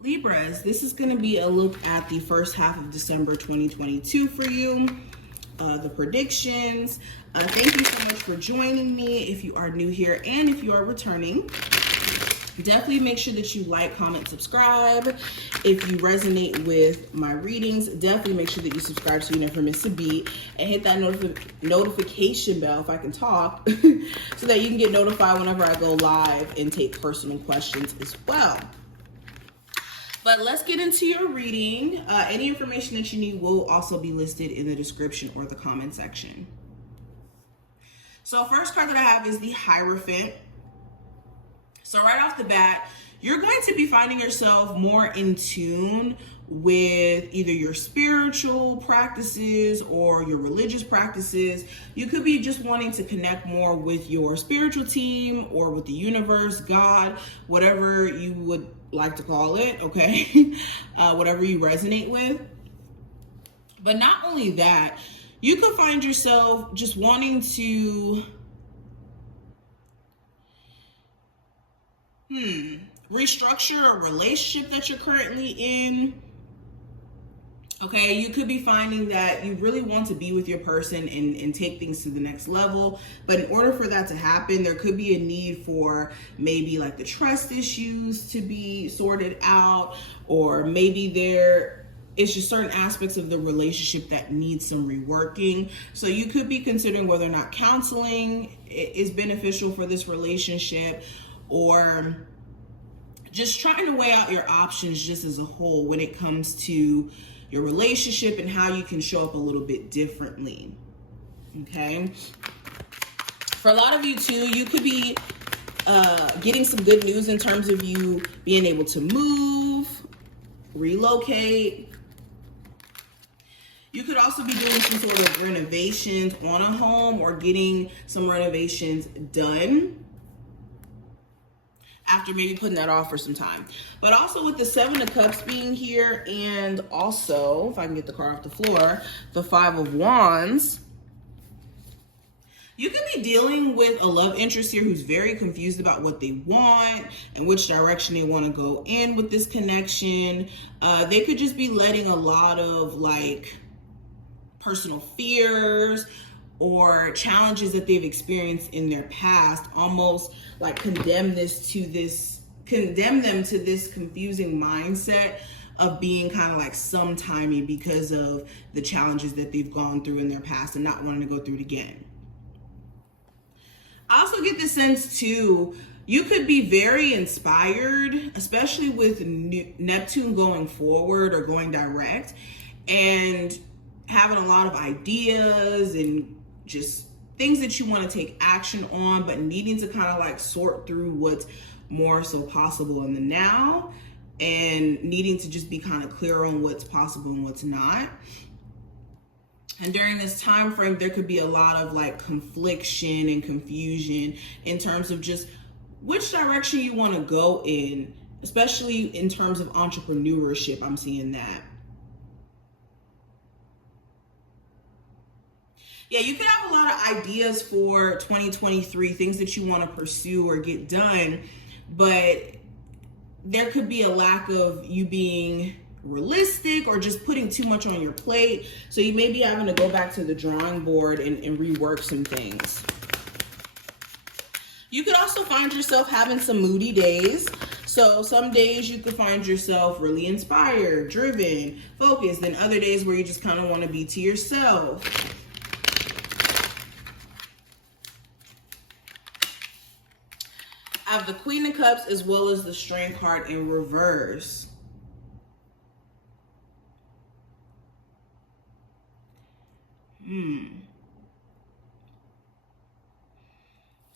Libras, this is going to be a look at the first half of December 2022 for you, the predictions. Thank you so much for joining me if you are new here and if you are returning. Definitely make sure that you like, comment, subscribe. If you resonate with my readings, definitely make sure that you subscribe so you never miss a beat, and hit that notification bell, if I can talk, so that you can get notified whenever I go live and take personal questions as well. But let's get into your reading. Any information that you need will also be listed in the description or the comment section. So first card that I have is the Hierophant. So right off the bat, you're going to be finding yourself more in tune with either your spiritual practices or your religious practices. You could be just wanting to connect more with your spiritual team or with the universe, God, whatever you would like to call it, okay? Whatever you resonate with. But not only that, you could find yourself just wanting to restructure a relationship that you're currently in. Okay, you could be finding that you really want to be with your person and take things to the next level. But in order for that to happen, there could be a need for maybe like the trust issues to be sorted out, or maybe there is just certain aspects of the relationship that need some reworking. So you could be considering whether or not counseling is beneficial for this relationship, or just trying to weigh out your options just as a whole when it comes to your relationship and how you can show up a little bit differently. Okay. For a lot of you too, you could be getting some good news in terms of you being able to move, relocate. You could also be doing some sort of renovations on a home or getting some renovations done after maybe putting that off for some time. But also with the Seven of Cups being here, and also, if I can get the card off the floor, the Five of Wands, you could be dealing with a love interest here who's very confused about what they want and which direction they want to go in with this connection. They could just be letting a lot of like personal fears or challenges that they've experienced in their past almost like condemn them to this confusing mindset of being kind of like sometimey because of the challenges that they've gone through in their past and not wanting to go through it again. I also get the sense too, you could be very inspired, especially with Neptune going forward or going direct, and having a lot of ideas and just things that you want to take action on, but needing to kind of like sort through what's more so possible in the now, and needing to just be kind of clear on what's possible and what's not. And during this time frame, there could be a lot of like confliction and confusion in terms of just which direction you want to go in, especially in terms of entrepreneurship. I'm seeing that. Yeah, you could have a lot of ideas for 2023, things that you want to pursue or get done, but there could be a lack of you being realistic or just putting too much on your plate. So you may be having to go back to the drawing board and rework some things. You could also find yourself having some moody days. So some days you could find yourself really inspired, driven, focused, and other days where you just kind of want to be to yourself. I have the Queen of Cups as well as the Strength card in reverse.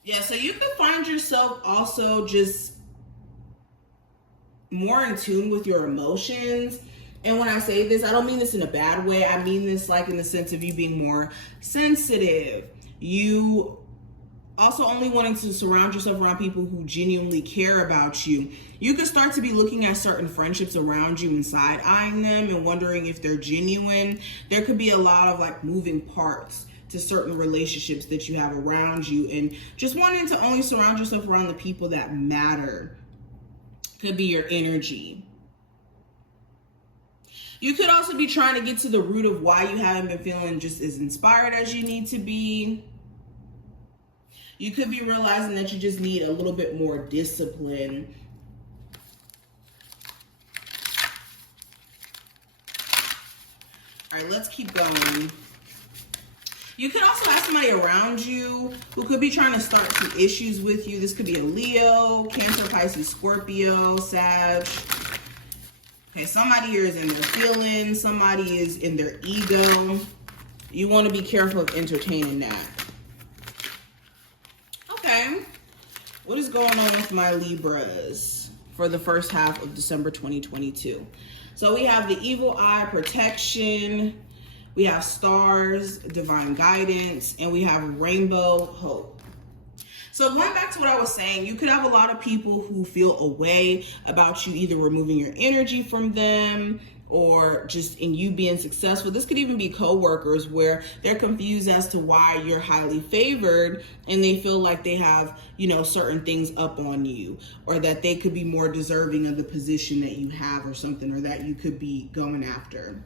Yeah, so you could find yourself also just more in tune with your emotions. And when I say this, I don't mean this in a bad way. I mean this like in the sense of you being more sensitive. You also only wanting to surround yourself around people who genuinely care about you. You could start to be looking at certain friendships around you and side-eyeing them and wondering if they're genuine. There could be a lot of like moving parts to certain relationships that you have around you, and just wanting to only surround yourself around the people that matter could be your energy. You could also be trying to get to the root of why you haven't been feeling just as inspired as you need to be. You could be realizing that you just need a little bit more discipline. All right, let's keep going. You could also have somebody around you who could be trying to start some issues with you. This could be a Leo, Cancer, Pisces, Scorpio, Sag. Okay, somebody here is in their feelings. Somebody is in their ego. You want to be careful of entertaining that. Okay, what is going on with my Libras for the first half of December 2022? So we have the evil eye, protection. We have stars, divine guidance, and we have rainbow, hope. So going back to what I was saying, you could have a lot of people who feel a way about you, either removing your energy from them or just in you being successful. This could even be coworkers where they're confused as to why you're highly favored and they feel like they have, you know, certain things up on you, or that they could be more deserving of the position that you have or something, or that you could be going after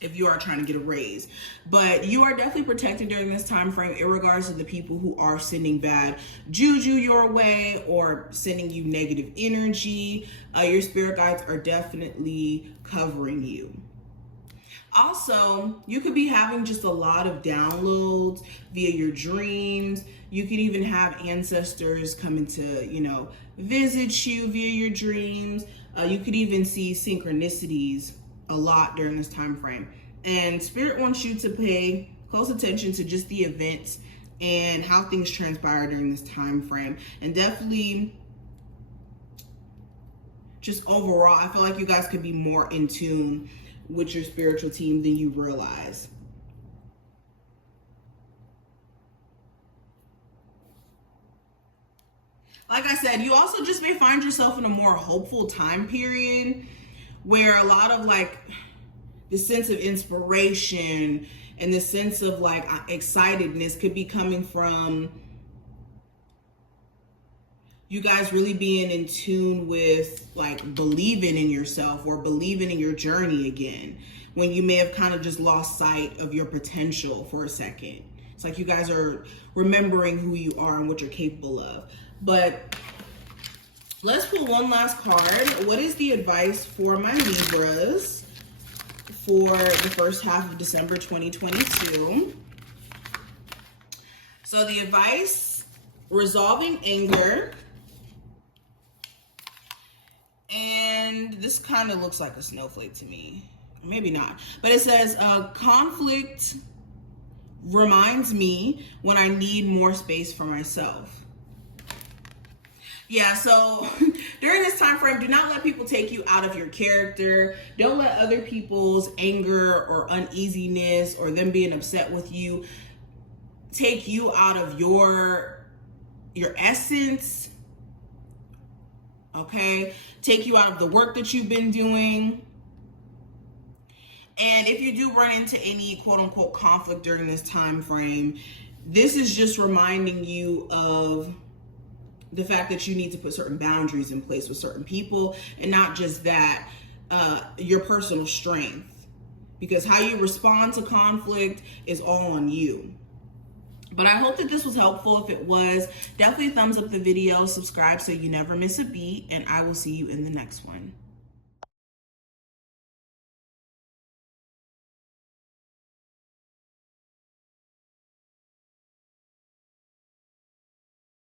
if you are trying to get a raise. But you are definitely protected during this time frame in regards to the people who are sending bad juju your way or sending you negative energy. Your spirit guides are definitely covering you. Also, you could be having just a lot of downloads via your dreams. You could even have ancestors coming to, you know, visit you via your dreams. You could even see synchronicities a lot during this time frame. And Spirit wants you to pay close attention to just the events and how things transpire during this time frame. And definitely just overall, I feel like you guys could be more in tune with your spiritual team than you realize. Like I said, you also just may find yourself in a more hopeful time period where a lot of like the sense of inspiration and the sense of like excitedness could be coming from you guys really being in tune with like believing in yourself or believing in your journey again, when you may have kind of just lost sight of your potential for a second. It's like you guys are remembering who you are and what you're capable of. But let's pull one last card. What is the advice for my Libras for the first half of December 2022? So the advice, resolving anger. And this kind of looks like a snowflake to me. Maybe not. But it says, conflict reminds me when I need more space for myself. Yeah, so during this time frame, do not let people take you out of your character. Don't let other people's anger or uneasiness or them being upset with you take you out of your essence. Okay? Take you out of the work that you've been doing. And if you do run into any quote unquote conflict during this time frame, this is just reminding you of the fact that you need to put certain boundaries in place with certain people, and not just that, your personal strength, because how you respond to conflict is all on you. But I hope that this was helpful. If it was, definitely thumbs up the video, subscribe so you never miss a beat, and I will see you in the next one.